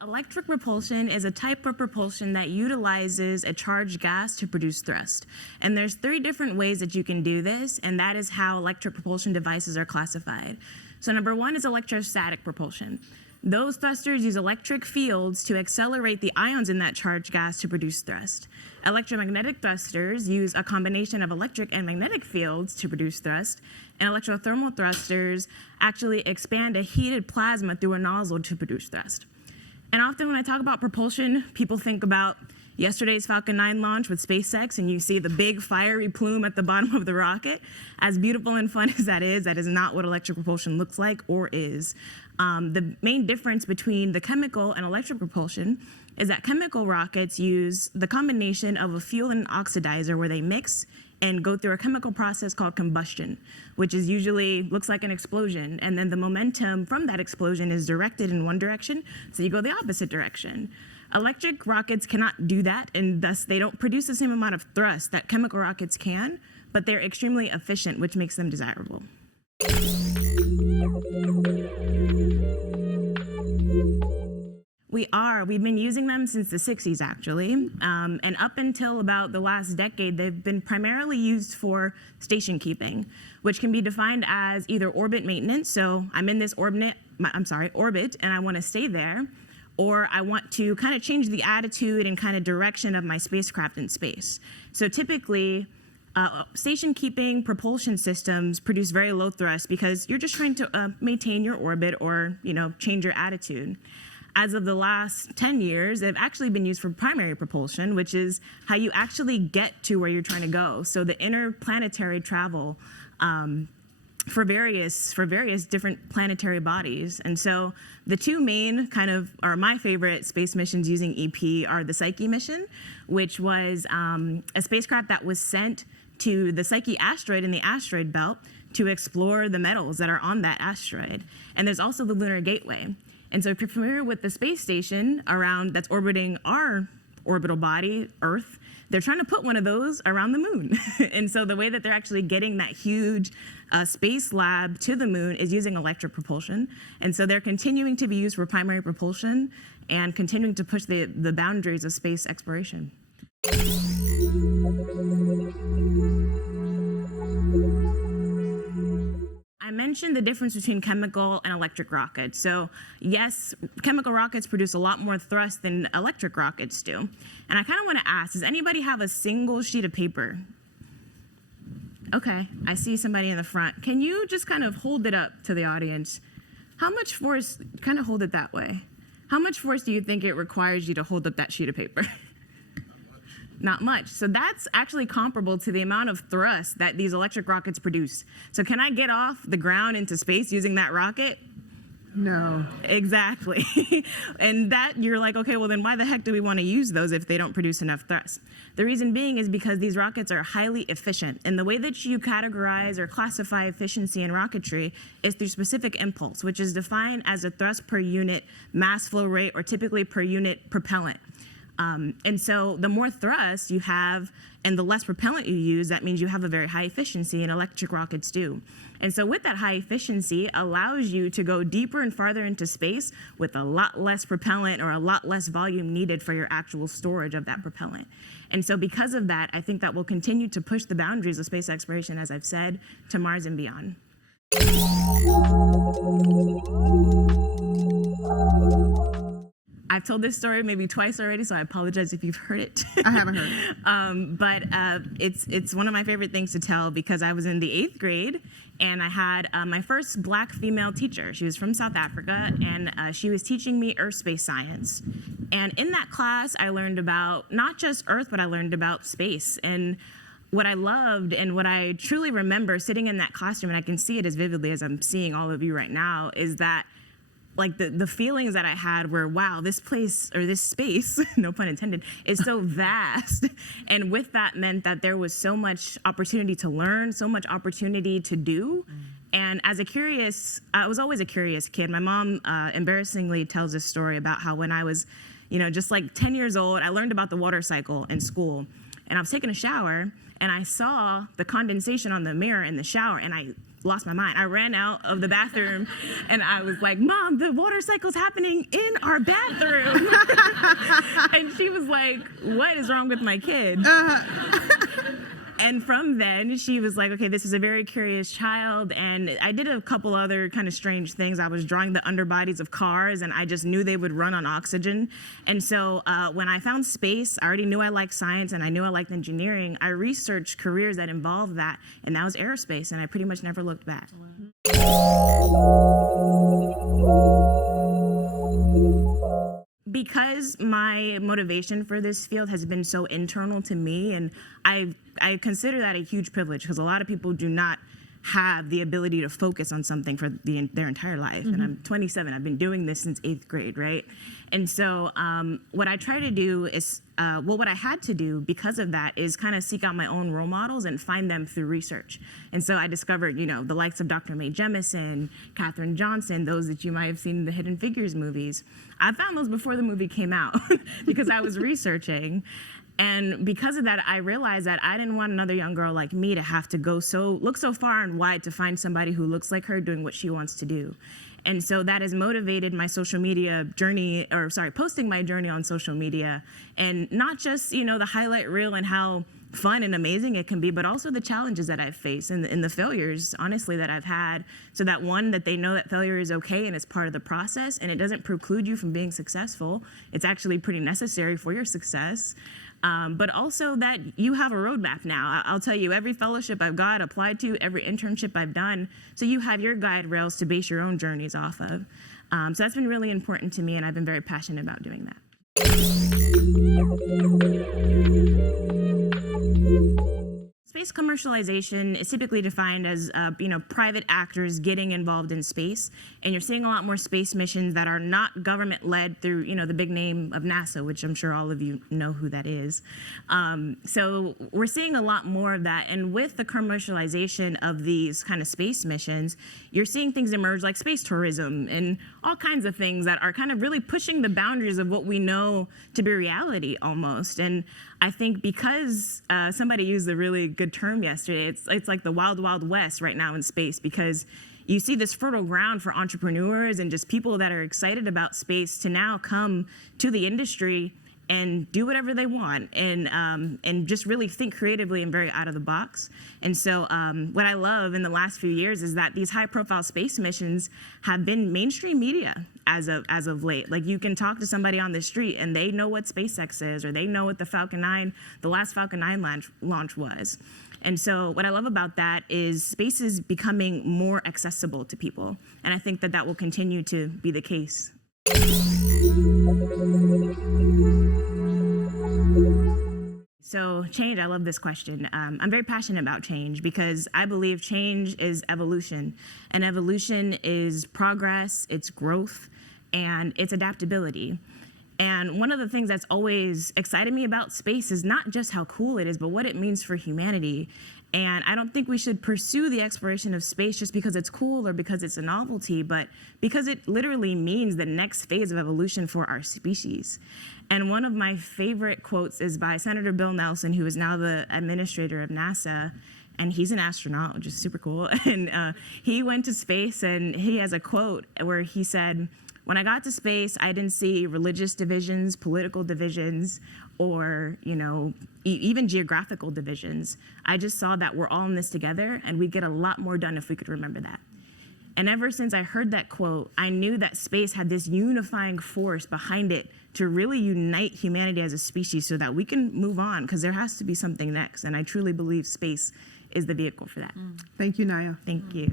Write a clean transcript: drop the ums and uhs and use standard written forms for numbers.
Electric propulsion is a type of propulsion that utilizes a charged gas to produce thrust. And there's 3 different ways that you can do this, and that is how electric propulsion devices are classified. So number 1 is electrostatic propulsion. Those thrusters use electric fields to accelerate the ions in that charged gas to produce thrust. Electromagnetic thrusters use a combination of electric and magnetic fields to produce thrust, and electrothermal thrusters actually expand a heated plasma through a nozzle to produce thrust. And often when I talk about propulsion, people think about yesterday's Falcon 9 launch with SpaceX, and you see the big fiery plume at the bottom of the rocket. As beautiful and fun as that is not what electric propulsion looks like or is. The main difference between the chemical and electric propulsion is that chemical rockets use the combination of a fuel and an oxidizer where they mix and go through a chemical process called combustion, which is usually looks like an explosion. And then the momentum from that explosion is directed in one direction, so you go the opposite direction. Electric rockets cannot do that, and thus they don't produce the same amount of thrust that chemical rockets can, but they're extremely efficient, which makes them desirable. We've been using them since the 60s, actually. And up until about the last decade, they've been primarily used for station keeping, which can be defined as either orbit maintenance. So I'm in this orbit, and I want to stay there, or I want to kind of change the attitude and kind of direction of my spacecraft in space. So typically, station keeping propulsion systems produce very low thrust because you're just trying to maintain your orbit or change your attitude. As of the last 10 years, they've actually been used for primary propulsion, which is how you actually get to where you're trying to go. So the interplanetary travel for various different planetary bodies. And so the 2 main are my favorite space missions using EP are the Psyche mission, which was a spacecraft that was sent to the Psyche asteroid in the asteroid belt to explore the metals that are on that asteroid. And there's also the Lunar Gateway. And so if you're familiar with the space station that's orbiting our orbital body, Earth, they're trying to put one of those around the moon. And so the way that they're actually getting that huge space lab to the moon is using electric propulsion. And so they're continuing to be used for primary propulsion and continuing to push the boundaries of space exploration. I mentioned the difference between chemical and electric rockets. So yes, chemical rockets produce a lot more thrust than electric rockets do. And I kind of want to ask, does anybody have a single sheet of paper? Okay, I see somebody in the front. Can you just kind of hold it up to the audience? How much force, kind of hold it that way. How much force do you think it requires you to hold up that sheet of paper? Not much. So that's actually comparable to the amount of thrust that these electric rockets produce. So can I get off the ground into space using that rocket? No. Exactly. And that you're like, okay, well then why the heck do we want to use those if they don't produce enough thrust? The reason being is because these rockets are highly efficient. And the way that you categorize or classify efficiency in rocketry is through specific impulse, which is defined as a thrust per unit mass flow rate or typically per unit propellant. And so the more thrust you have and the less propellant you use, that means you have a very high efficiency, and electric rockets do. And so with that high efficiency allows you to go deeper and farther into space with a lot less propellant or a lot less volume needed for your actual storage of that propellant. And so because of that, I think that will continue to push the boundaries of space exploration, as I've said, to Mars and beyond. I've told this story maybe twice already, so I apologize if you've heard it. I haven't heard it. But it's one of my favorite things to tell because I was in the 8th grade and I had my first Black female teacher. She was from South Africa, and she was teaching me Earth-space science. And in that class, I learned about not just Earth, but I learned about space. And what I loved and what I truly remember sitting in that classroom, and I can see it as vividly as I'm seeing all of you right now, is that like the feelings that I had were, wow, this place or this space, no pun intended, is so vast. And with that meant that there was so much opportunity to learn, so much opportunity to do. And I was always a curious kid. My mom embarrassingly tells this story about how when I was, just like 10 years old, I learned about the water cycle in school. And I was taking a shower, and I saw the condensation on the mirror in the shower, and I lost my mind. I ran out of the bathroom, and I was like, "Mom, the water cycle's happening in our bathroom." And she was like, "What is wrong with my kid?" And from then, she was like, okay, this is a very curious child. And I did a couple other kind of strange things. I was drawing the underbodies of cars, and I just knew they would run on oxygen. And so when I found space, I already knew I liked science, and I knew I liked engineering. I researched careers that involved that, and that was aerospace, and I pretty much never looked back. Because my motivation for this field has been so internal to me, and I consider that a huge privilege, because a lot of people do not have the ability to focus on something for their entire life. And I'm 27. I've been doing this since 8th grade, right? And so what I try to do is, what I had to do because of that is kind of seek out my own role models and find them through research. And so I discovered, the likes of Dr. Mae Jemison, Katherine Johnson, those that you might have seen in the Hidden Figures movies. I found those before the movie came out because I was researching. And because of that, I realized that I didn't want another young girl like me to have to look so far and wide to find somebody who looks like her doing what she wants to do. And so that has motivated my social media journey, posting my journey on social media. And not just, the highlight reel and how fun and amazing it can be, but also the challenges that I've faced and the failures, honestly, that I've had, so that that they know that failure is okay and it's part of the process, and it doesn't preclude you from being successful. It's actually pretty necessary for your success. But also that you have a roadmap now. I'll tell you, every fellowship I've got applied to, every internship I've done, so you have your guide rails to base your own journeys off of. So that's been really important to me, and I've been very passionate about doing that. Space commercialization is typically defined as private actors getting involved in space, and you're seeing a lot more space missions that are not government-led through the big name of NASA, which I'm sure all of you know who that is. So we're seeing a lot more of that, and with the commercialization of these kind of space missions, you're seeing things emerge like space tourism and all kinds of things that are kind of really pushing the boundaries of what we know to be reality almost. And I think because somebody used a really good term yesterday, it's like the wild, wild west right now in space, because you see this fertile ground for entrepreneurs and just people that are excited about space to now come to the industry and do whatever they want and just really think creatively and very out of the box. And so what I love in the last few years is that these high-profile space missions have been mainstream media as of late. Like, you can talk to somebody on the street and they know what SpaceX is, or they know what the last Falcon 9 launch was. And so what I love about that is space is becoming more accessible to people. And I think that will continue to be the case. So change, I love this question. I'm very passionate about change because I believe change is evolution. And evolution is progress, it's growth, and it's adaptability. And one of the things that's always excited me about space is not just how cool it is, but what it means for humanity. And I don't think we should pursue the exploration of space just because it's cool or because it's a novelty, but because it literally means the next phase of evolution for our species. And one of my favorite quotes is by Senator Bill Nelson, who is now the administrator of NASA. And he's an astronaut, which is super cool. And he went to space, and he has a quote where he said, "When I got to space, I didn't see religious divisions, political divisions, or even geographical divisions. I just saw that we're all in this together, and we'd get a lot more done if we could remember that." And ever since I heard that quote, I knew that space had this unifying force behind it to really unite humanity as a species so that we can move on, because there has to be something next. And I truly believe space is the vehicle for that. Thank you, Naia. Thank you.